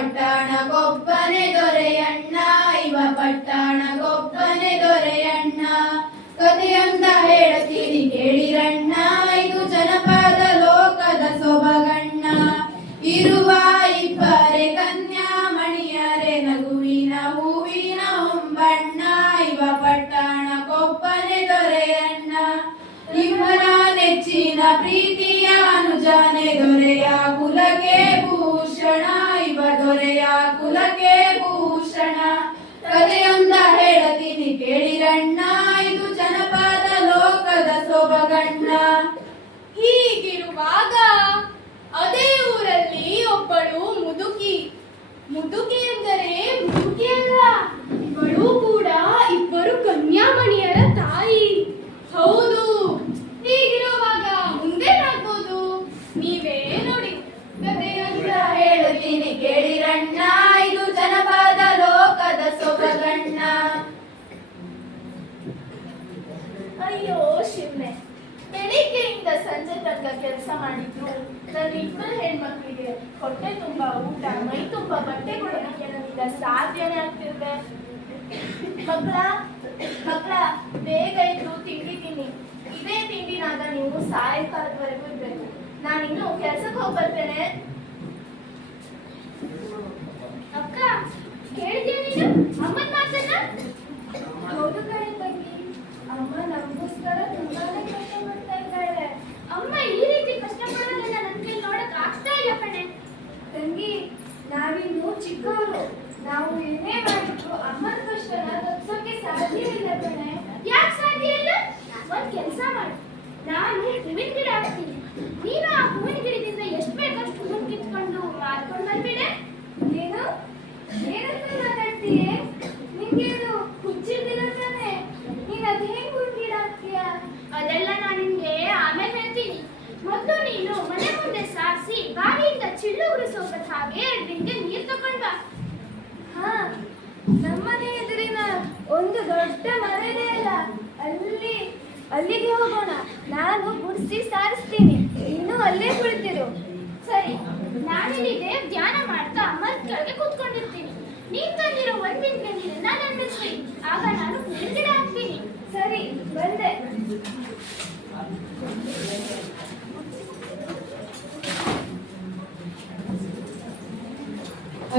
ಪಟ್ಟಣ ಗೊಬ್ಬನೆ ದೊರೆಯಣ್ಣ ಇವ ಪಟ್ಟಣ ಗೊಬ್ಬನೆ ದೊರೆಯಣ್ಣ ಕಥೆಯೊಂದ ಹೇಳ್ತೀನಿ ಕೇಳಿರಣ್ಣ, ಇದು ಜನಪದ ಲೋಕದ ಸೊಬಗಣ್ಣ. ಇರುವ ಇಬ್ಬರೆ ಕನ್ಯಾ, ಮಣಿಯರೆ ನಗುವಿನ ಹೂವಿನ ಹೊಂಬಣ್ಣ, ಇವ ಪಟ್ಟಣ ಗೊಬ್ಬನೆ ದೊರೆಯಣ್ಣ ಇಬ್ಬರ ನೆಚ್ಚಿನ ಪ್ರೀತಿಯ ಮುದುಕಿ ಎಂದರೆ ಮುದುಕಿ ಅಲ್ಲ. ಇವಳು ಕೂಡ ಇಬ್ಬರು ಕನ್ಯಾಮಣಿಯರ ತಾಯಿ. ಹೌದು. ಹೀಗಿರುವಾಗ ಮುಂದೇನಾಗ್ಬೋದು ನೀವೇ ನೋಡಿ. ಹೇಳುತ್ತೀನಿ ಕೇಳಿರಣ್ಣ ಇದು ಜನಪದ ಲೋಕದ ಸೊಬಗಣ್ಣ ಅಯ್ಯೋ ಶಿವನೆ ಬೆಳಿಗ್ಗೆಯಿಂದ ಸಂಜೆ ತನಕ ಕೆಲಸ ಮಾಡಿದ್ರು ನನ್ನ ಇಬ್ಬರು ಹೆಣ್ಮಕ್ಳಿಗೆ ಹೊಟ್ಟೆ ತುಂಬಾ ಊಟ, ಮೈ ತುಂಬಾ ಬಟ್ಟೆ ಕೊಡೋದಕ್ಕೆ ನನ್ನಿಂದ ಸಾಧ್ಯನೇ ಆಗ್ತಿರ್বে ಮಕ್ಕಳ ಮಕ್ಕಳ, ಬೇಗ ಇದ್ದು ತಿಂಡಿ ತಿನ್ನಿ. ಇದೇ ತಿಂಡಿನಾಗ ನೀವು ಸಾಯಂಕಾಲದವರೆಗೂ ಇರ್ಬೇಕು. ನಾನಿನ್ನು ಕೆಲ್ಸಕ್ಕೆ ಹೋಗಿ ಬರ್ತೇನೆ. ಅಕ್ಕ ಕೇಳಿದ್ಯಾ ನೀನು? ಮಾತನ್ನ? ಅಮ್ಮ ನಮಗೋಸ್ಕರ ತುಂಬಾನೇ ಕಷ್ಟಪಡ್ತಾ ಇದ್ದಾಳೆ ಅಮ್ಮ ಈ ನಾವು ಏನೇ ಮಾಡಿದ್ರು ಅಮ್ಮನ ಕಷ್ಟನ ತಪ್ಸೋಕೆ ಸಾಧ್ಯ ಇಲ್ಲ ಕಣೆ. ಯಾಕೆ ಸಾಧ್ಯ ಇಲ್ಲ? ಒಂದ್ ಕೆಲಸ ಮಾಡು. ನಾನು ಹೂವಿನ ಗಿಡ ಹಾಕ್ತೀನಿ. ನೀನು ಆ ಹೂವಿನ ಗಿಡದಿಂದ ಎಷ್ಟು ಬೇಕಷ್ಟು ಹೂವಿನ ಕಿತ್ಕೊಂಡು ಮಾರ್ಕೊಂಡು ಬಂದ್ಬಿಡೆ ಏನು ಏನಂತ ಮಾತಾಡ್ತೀಯೇ ನಿಂಗೇನು ಹುಚ್ಚಿದ್ದಿಲ್ಲ ತಾನೆ ನೀನ್ ಅದ್ ಹೇಗ್ ಹೂವಿನ ಗಿಡ ಹಾಕ್ತೀಯ ಅದೆಲ್ಲ ನಾನು ನಿನ್ಗೆ ಆಮೇಲೆ ಹೇಳ್ತೀನಿ ಮೊದಲು ನೀನು ಮನೆ ಮುಂದೆ ಸಾರಿಸಿ ಗಾಳಿಯಿಂದ ಚಿಳ್ಳು ಉರಿಸೋಕತ್ ಹಾಗೆ ನಿನ್ಗೆ ನೀರ್ ತಕೊಂಡ್ ಬಾ ಹಾ ನಮ್ಮನೆ ಎದುರಿನ ಒಂದು ದೊಡ್ಡ ಮರ ಇದೆ ಅಲ್ಲ ಅಲ್ಲಿ ಹೋಗೋಣ. ನಾನು ಗುಡಿಸಿ ಸಾರಿಸ್ತೀನಿ. ಇನ್ನು ಅಲ್ಲೇ ಕುಳಿತಿರು. ಸರಿ ನಾನಿಲ್ಲಿದೆ ಧ್ಯಾನ ಮಾಡ್ತಾ ಅಮ್ಮನ ಕೆಳಗೆ ಕೂತ್ಕೊಂಡಿರ್ತೀನಿ. ನೀನ್ ತಂದಿರೋ ಒಂದಿನ ನೀರನ್ನ ನೆನ್ಪಿಸ್ರಿ ಆಗ ನಾನು ಗಿಡ ಹಾಕ್ತೀನಿ ಸರಿ, ಬಂದೆ.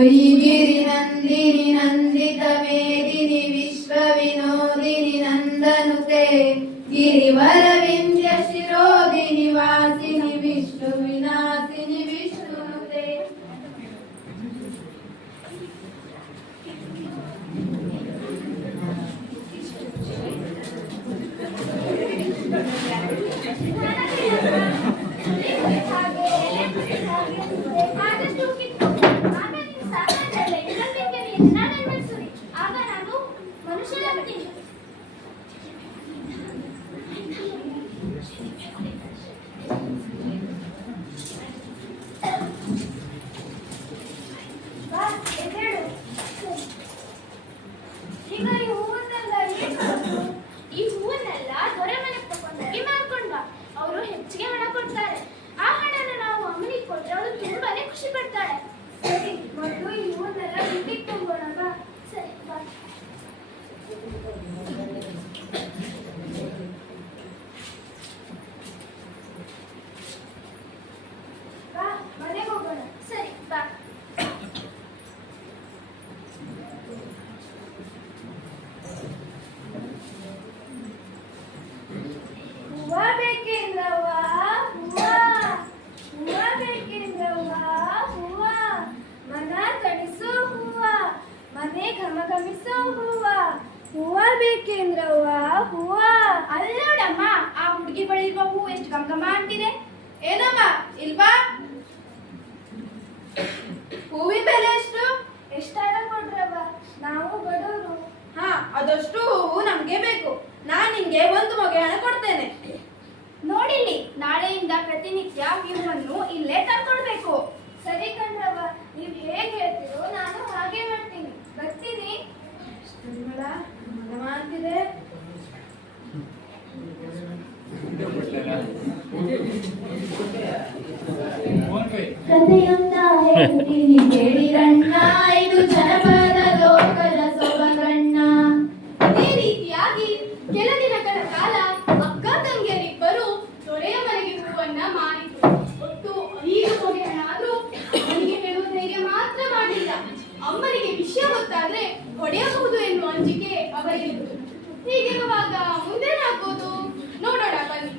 ಐಗಿರಿ ನಂದಿನಿ ನಂದಿತ ಮೇದಿನಿ ವಿಶ್ವ ವಿನೋದಿನಿ ನಂದನುತೆ. गिरिवरविन्द्यशिरोदिनिवासि ಘಮ ಅಂತಿದೆ ಏನಮ್ಮ? ಇಲ್ವಾ? ಹೂವಿನ ಬೆಲೆ ಎಷ್ಟು? ಎಷ್ಟಾರ ಕೊಡ್ರವ್ವ? ನಾವು ಬಡವರು. ಹಾ ಅದಷ್ಟು ಹೂವು ನಮ್ಗೆ ಬೇಕು. ನಾನ್ ನಿಮ್ಗೆ ಒಂದು ಮೊಗೆ ಹಣ ಕೊಡ್ತೇನೆ. ನೋಡಿಲ್ಲಿ ನಾಳೆಯಿಂದ ಪ್ರತಿನಿತ್ಯ ಇವನ್ನು ಇಲ್ಲೇ ತಂದ್ಕೊಡ್ಬೇಕು. ಸರಿ ಕಣ್ರವ್ವ ನೀವ್ ಹೇಗ್ ಹೇಳ್ತೀರೋ ನಾನು ಹಾಗೆ ಮಾಡ್ತೀನಿ ಬರ್ತೀನಿ ಅಂತಿದೆ ಕಥೆಯೊಂದ ಹೇಳ್ತೀನಿ ಕೇಳಿರಣ್ಣ ಹೊಡೆಯಬಹುದು ಎನ್ನುವ ಅಂಜಿಕೆ ಅವರಿರುವುದು ಹೀಗಿರುವಾಗ ಮುಂದೇನಾಗ್ಬೋದು ನೋಡೋಣ ಬನ್ನಿ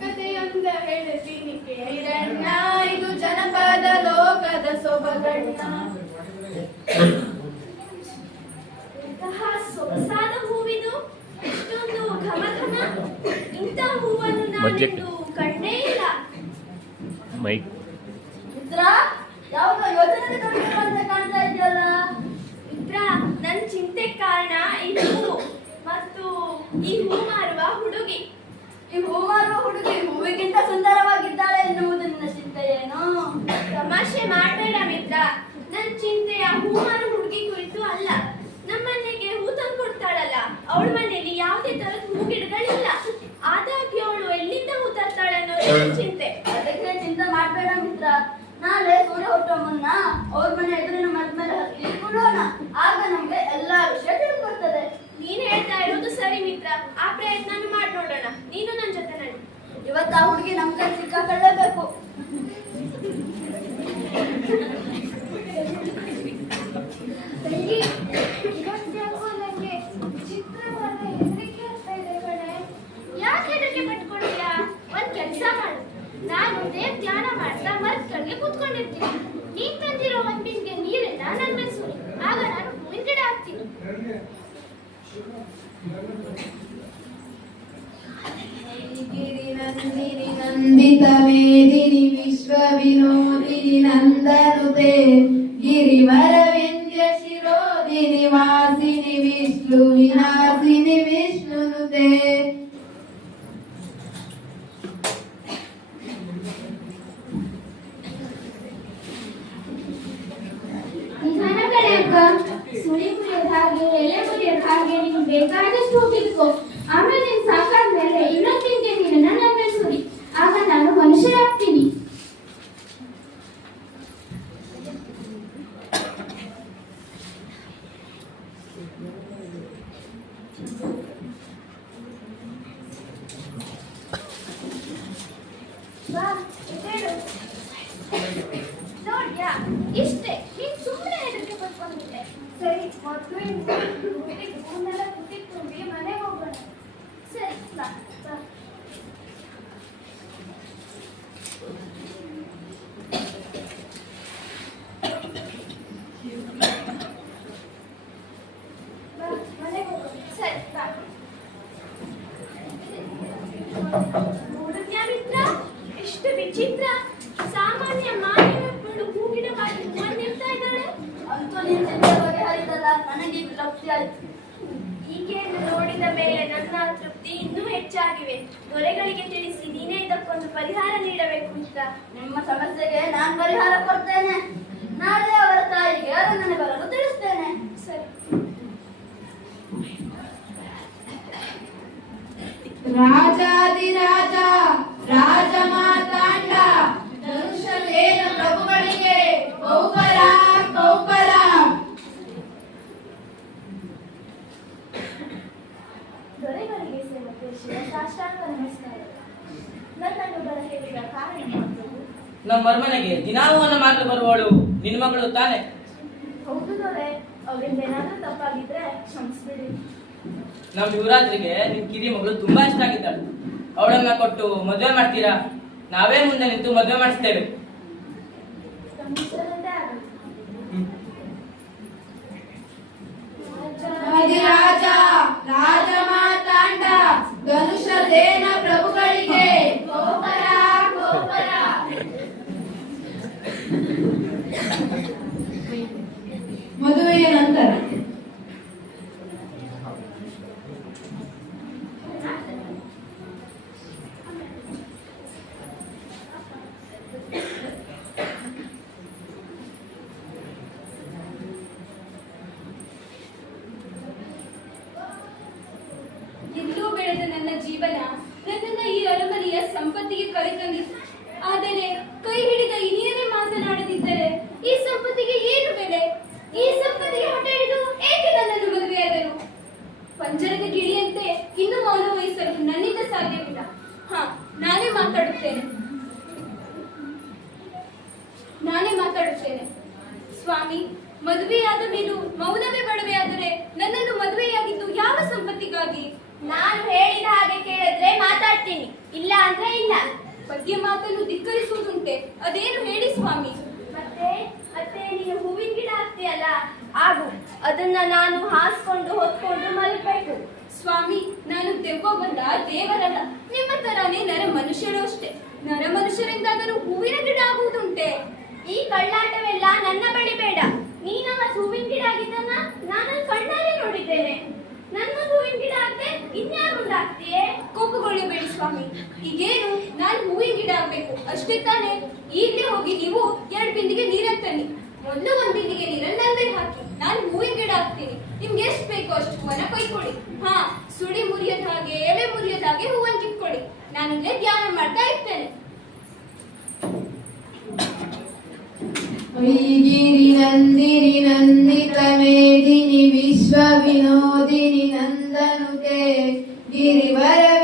ಕಥೆಯೊಂದ ಹೇಳ್ತೀನಿ ಕೇಳಿರಣ್ಣ ಇದು ಜನಪದ ಲೋಕದ ಸೊಬಗಣ್ಣ ಇಂತಹ ಸೊಗಸಾದ ಹೂವಿದು ಇಷ್ಟೊಂದು ಘಮ ಘಮ ಇಂಥ ಹೂವನ್ನು ನಾನೆಂದು ಕಂಡೇ ಇಲ್ಲ ಮೈಕ್ ಮಿತ್ರ ಯಾವಾಗ ಯೋಚನೆ ಅಂತ ಕಾಣ್ತಾ ಇದೆಯಲ್ಲ ಮಿತ್ರ ನನ್ನ ಚಿಂತೆ ಕಾರಣ ಈ ಮತ್ತು ಈ ಹೂ ಮಾರುವ ಹುಡುಗಿ. ಈ ಹೂ ಮಾರುವ ಹುಡುಗಿ ಹೂವಿಗಿಂತ ಸುಂದರವಾಗಿದ್ದಾಳೆ ಎನ್ನುವುದು ನಿನ್ನ ಚಿಂತೆ ಏನು? ತಮಾಷೆ ಮಾಡಬೇಡ ಮಿತ್ರ. ನನ್ನ ಚಿಂತೆ ಆ ಹೂ ಮಾರುವ ಹುಡುಗಿ ಕುರಿತು ಅಲ್ಲ. ನಮ್ಮನೆಗೆ ಹೂ ತಂದು ಕೊಡ್ತಾಳಲ್ಲ ಅವಳ ಮನೆಯಲ್ಲಿ ಯಾವುದೇ ತರದ ಹೂ ಗಿಡಗಳಿಲ್ಲ ಆದಾಗ್ಯೂ ಅವಳು ಎಲ್ಲಿಂದ ಹೂ ತರ್ತಾಳೆ ಅನ್ನೋದು ಚಿಂತೆ. ಅದಕ್ಕೆ ಚಿಂತೆ ಮಾಡಬೇಡ ಮಿತ್ರ. ನಾಳೆ ಸೂರ್ಯ ಹುಟ್ಟೋ ಮುನ್ನ ಅವ್ರ ಮನೆ ಎದುರಿನ ಮರದ ಮೇಲೆ ಹತ್ತಿ ಕುಳ್ಳೋಣ ಆಗ ನಮ್ಗೆ ಎಲ್ಲಾ ವಿಷಯ ತಿಳ್ಕೊಳ್ತದೆ ನೀನ್ ಹೇಳ್ತಾ ಇರೋದು ಸರಿ ಮಿತ್ರ. ಆ ಪ್ರಯತ್ನ ಮಾಡಿ ನೋಡೋಣ. ನೀನು ನನ್ನ ಜೊತೆ ನಡಿ. ಇವತ್ತು ಆ ಹುಡುಗಿ ನಮ್ ಕೈ ಸಿಕ್ಕಾಕೊಳ್ಳೇಬೇಕು? యోగి నివాసిని విష్ణు వినాశిని విష్ణు ತೃಪ್ತಿ ಇನ್ನೂ ಹೆಚ್ಚಾಗಿವೆ. ದೊರೆಗಳಿಗೆ ತಿಳಿಸಿ ನೀನೇ ಇದಕ್ಕೊಂದು ಪರಿಹಾರ ನೀಡಬೇಕು ಅಂತ. ನಿಮ್ಮ ಸಮಸ್ಯೆಗೆ ನಾನ್ ಪರಿಹಾರ ಕೊಡ್ತೇನೆ. ನಾಳೆ ಅವರ ತಾಯಿಗೆ ಅರಮನೆ ಬರಲು ತಿಳಿಸ್ತೇನೆ. ಸರಿ. ರಾಜ ಮಾತಾಂಡ ಧನುಷಲೇನ ಪ್ರಭುಗಳಿಗೆ ಬಹುಪರ ಬಹುಪರ. ದೊರೆಗಳಿಗೆ ಸೇವಕ್ಕೆ ಶಿವ ಸಾಷ್ಟಾಂಗ ನಮಸ್ಕಾರ. ನನ್ನನ್ನು ಬರ ಹೇಳಿದ ಕಾರಣ? ನಮ್ಮ ಮರ್ಮನೆಗೆ ದಿನಾವನ್ನ ಮಾತ್ರ ಬರುವಳು ನಿನ್ನ ಮಗಳು ತಾನೆ. ಹೌದು ದೊರೆ ಅವರಿಂದ ಏನಾದ್ರೂ ತಪ್ಪಾಗಿದ್ರೆ ಕ್ಷಮಿಸ್ಬಿಡಿ. ನಮ್ಮ ಯುವರಾತ್ರಿಗೆ ನಿನ್ ಕಿರಿ ಮಗಳು ತುಂಬಾ ಇಷ್ಟ ಆಗಿದ್ದಾಳೆ. ಅವಳನ್ನ ಕೊಟ್ಟು ಮದುವೆ ಮಾಡ್ತೀರಾ? ನಾವೇ ಮುಂದೆ ನಿಂತು ಮದುವೆ ಮಾಡಿಸ್ತೇವೆ. ಧನುಷಲೇನ ನಾನು ಹೇಳಿದ ಹಾಗೆ ಕೇಳಿದ್ರೆ ಮಾತಾಡ್ತೀನಿ. ಇಲ್ಲ ಅಂದ್ರೆ ಇಲ್ಲ. ಬಗ್ಗೆ ಮಾತನ್ನು ಧಿಕ್ಕರಿಸುವುದುಂಟೆ. ಅದೇನು ಹೇಳಿ ಸ್ವಾಮಿ? ಮತ್ತೆ ಮತ್ತೆ ನೀನು ಹೂವಿನ ಗಿಡ ಹಾಕ್ತೀಯಲ್ಲ ಆಗು. ಅದನ್ನ ನಾನು ಹಾಸ್ಕೊಂಡು ಹೊತ್ಕೊಂಡು ಮಲಗಬೇಕು. ಸ್ವಾಮಿ ನಾನು ದೆವ್ವ ಬಂದ ದೇವರಲ್ಲ. ನಿಮ್ಮ ತರಾನೇ ನರ ಮನುಷ್ಯರು ಅಷ್ಟೇ. ನರ ಮನುಷ್ಯರಿಂದಾದರೂ ಹೂವಿನ ಗಿಡ ಆಗುವುದುಂಟೆ. ಈ ಕಳ್ಳಾಟವೆಲ್ಲ ನನ್ನ ಬಳಿ ಬೇಡ. ನೀ ನಮ್ಮ ಹೂವಿನ ಗಿಡ ಆಗಿದ್ದನ್ನ ನಾನು ಕಣ್ಣಾರೆ ನೋಡಿದ್ದೇನೆ. ನಾನು ಹೂವಿನ ಗಿಡ ಇನ್ಯಾರು ಉಂಡಾಗ್ತೀಯೇ ಕೋಪಗಳು ಬೇಡಿ ಸ್ವಾಮಿ. ಈಗೇನು? ನಾನು ಹೂವಿನ ಗಿಡ ಆಗ್ಬೇಕು. ಅಷ್ಟೇ ತಾನೇ. ಈಗಲೇ ಹೋಗಿ ನೀವು ಎರಡು ಬಿಂದಿಗೆ ನೀರನ್ನು ತನ್ನಿ. ಮೊದಲು ಒಂದು ಬಿಂದಿಗೆ ನೀರನ್ನು ಹಾಕಿ ನಾನು ಹೂವಿನ ಗಿಡ ಹಾಕ್ತೀನಿ. ನಿಮ್ಗೆ ಎಷ್ಟು ಬೇಕೋ ಅಷ್ಟು ಹೂವನ್ನ ಕೊಯ್ಕೊಳ್ಳಿ ಹಾ, ಸುಳಿ ಮುರಿಯದ ಹಾಗೆ, ಎಲೆ ಮುರಿಯದ ಹಾಗೆ ಹೂವನ್ನ ಕಿತ್ಕೊಳ್ಳಿ. ನಾನು ಇಲ್ಲೇ ಧ್ಯಾನ ಮಾಡ್ತಾ ಇರ್ತೇನೆ. ನಂದಿರಿ ನಂದಿತ ಮೇದಿನಿ ವಿಶ್ವ विश्वविनोदिनि Primera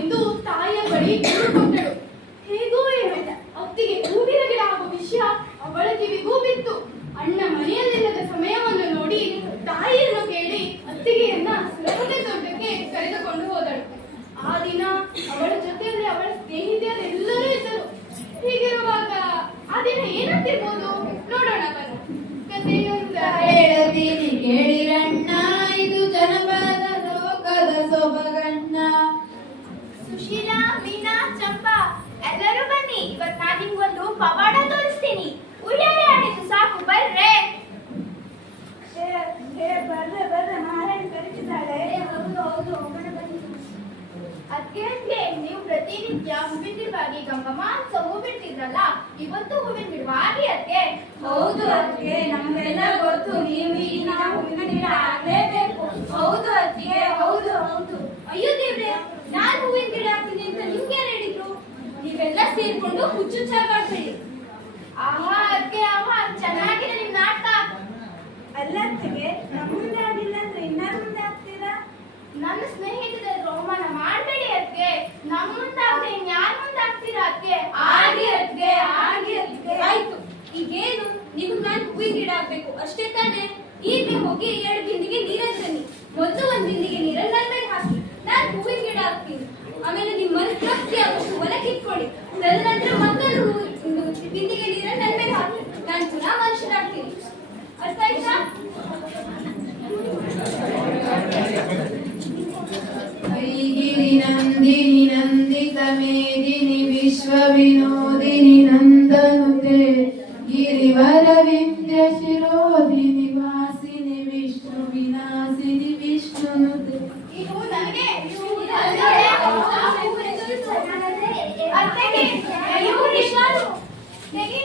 ಎಂದು ತಾಯಿಯ ಬಳಿ ಹೋಗಿ ಎರಡು ಬಿಂದಿಗೆ ನೀರಲ್ಲಿ ತನ್ನಿ ಮೊದಲು ಒಂದು ಬಿಂದಿಗೆ ನೀರಲ್ಲಿ ಹಾಕಿ. ಅತ್ತೆ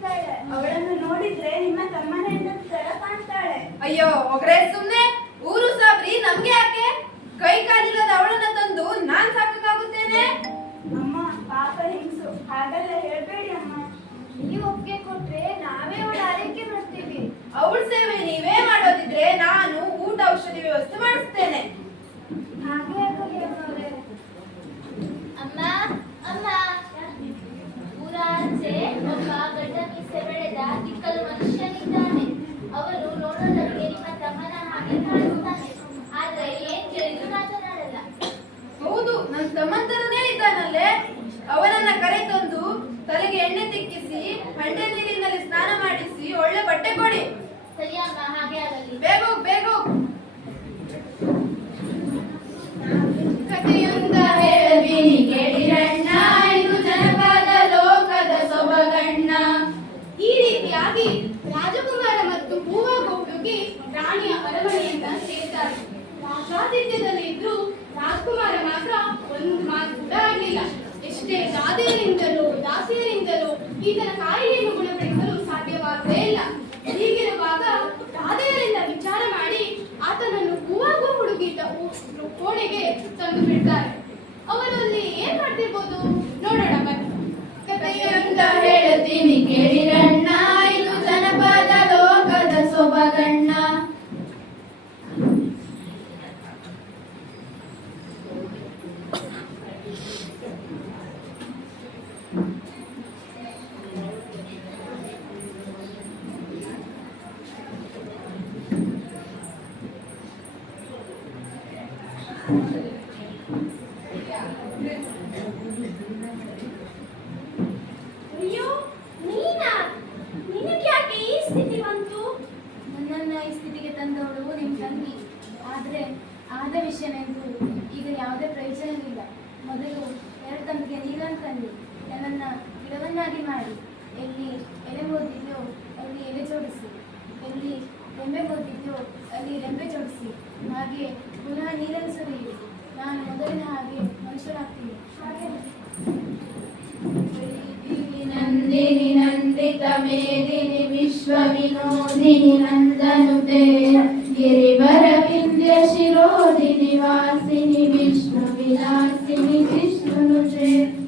ನಿಂತಿದ್ದಾಳೆ ಅವಳನ್ನು ನೋಡಿದ್ರೆ ನಿಮ್ಮ ತಮ್ಮನ ತರ ಕಾಣ್ತಾಳೆ. ಅಯ್ಯೋ ಒಗ್ರೆ ಸುಮ್ನೆ ಊರು ಸಾಬ್ರಿ ನಮ್ಗೆ ಯಾಕೆ? ಕೈ ಕಾಲಿಲ್ಲದ ಅವಳನ್ನ ತಂದು ನಾನ್ ಸಾಕಾಗುತ್ತೇನೆ ಅಮ್ಮ ಪಾಪ ಹಿಂಸು. ಹಾಗೆಲ್ಲ ಹೇಳ್ಬೇಡಿ ಅಮ್ಮ. ನೀವು ಒಪ್ಪಿಗೆ ಕೊಟ್ರೆ ನಾವೇ ಅವಳ ಆರೈಕೆ ಮಾಡ್ತೀವಿ. ಅವಳ ಸೇವೆ ನೀವೇ ಮಾಡೋದಿದ್ರೆ ನಾನು ಊಟ ಔಷಧಿ ವ್ಯವಸ್ಥೆ ಮಾಡಿಸ್ತೇನೆ. ಹಾಗೆ ಆಗಲಿ ಅಮ್ಮ ಅಮ್ಮ. ಆಚೆ ಒಬ್ಬ ಗಡ್ಡ ಮೀಸೆ ಬೆಳೆದ ಕಿಕ್ಕಲು ಮನುಷ್ಯನಿದ್ದಾನೆ. ಅವನು ನೋಡೋದಕ್ಕೆ ನಿಮ್ಮ ತಮ್ಮನ ಹಾಗೆ ಕಾಣಿಸ್ತಾನೆ ಆದ್ರೆ ಏನ್ ಕೇಳಿದ್ರು ಮಾತನಾಡಲ್ಲ. ಹೌದು ನನ್ನ ತಮ್ಮಂತರನೇ ಇದ್ದಾನಲ್ಲೇ. ಅವನನ್ನ ಕರೆ ತಂದು ತಲೆಗೆ ಎಣ್ಣೆ ತಿಕ್ಕಿಸಿ ಹಂಡೆ ನೀರಿನಲ್ಲಿ ಸ್ನಾನ ಮಾಡಿಸಿ ಒಳ್ಳೆ ಬಟ್ಟೆ ಕೊಡಿ. ಸರಿಯಮ್ಮ ಹಾಗೆ ಆಗಲಿ. ಬೇಗ ಬೇಗ ತಂದು ಬಿಡ್ತಾರೆ ಅವರು ಅಲ್ಲಿ ಏನ್ ಮಾಡ್ತಿರ್ಬೋದು? निवासिनि विष्णुविलासिनि विष्णुनुजे